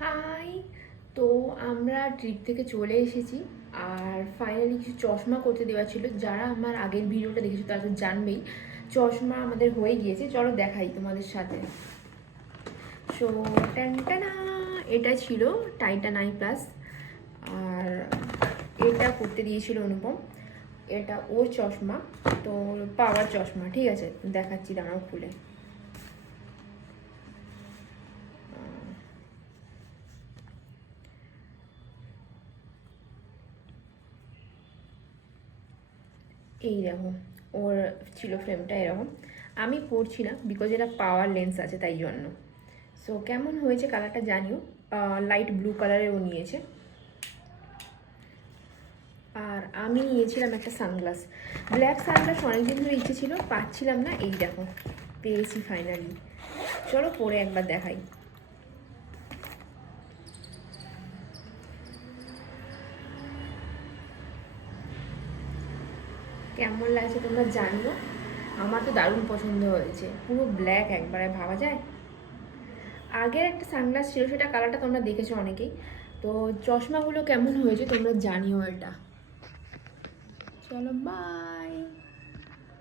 High. তো আমরা trip থেকে চলে এসেছি। আর ফাইনালি কিছু চশমা করতে দেওয়া ছিল। যারা আমার আগের ভিডিওটা দেখেছো তারা তো জানবেই। চশমা আমাদের হয়ে গিয়েছে, চলো দেখাই তোমাদের সাথে। সো টানটানা, এটা ছিল টাইটান আই প্লাস। আর এটা করতে দিয়েছিল অনুপম। এটা ওর চশমা, তো পাওয়ার চশমা। ঠিক আছে, দেখাচ্ছি, দাঁড়াও খুলে। এই দেখো, ওর ছিল ফ্রেমটা এরকম। আমি পরছি না বিকজ এটা পাওয়ার লেন্স আছে, তাই জন্য। সো কেমন হয়েছে কালারটা জানিও। লাইট ব্লু কালারের ও নিয়েছে। আর আমি নিয়েছিলাম একটা সানগ্লাস, ব্ল্যাক সানগ্লাস। অনেকদিন ধরে ইচ্ছে ছিল, পাচ্ছিলাম না। এই দেখো, পেয়েছি ফাইনালি। চলো পরে একবার দেখাই কেমন লাগছে, তোমরা জানিও। আমার তো দারুণ পছন্দ হয়েছে, পুরো ব্ল্যাক একবারে, ভাবা যায়। আগের একটা সানগ্লাস ছিল, সেটা কালারটা তোমরা দেখেছো অনেকেই। তো চশমাগুলো কেমন হয়েছে তোমরা জানিও এটা। চলো বাই।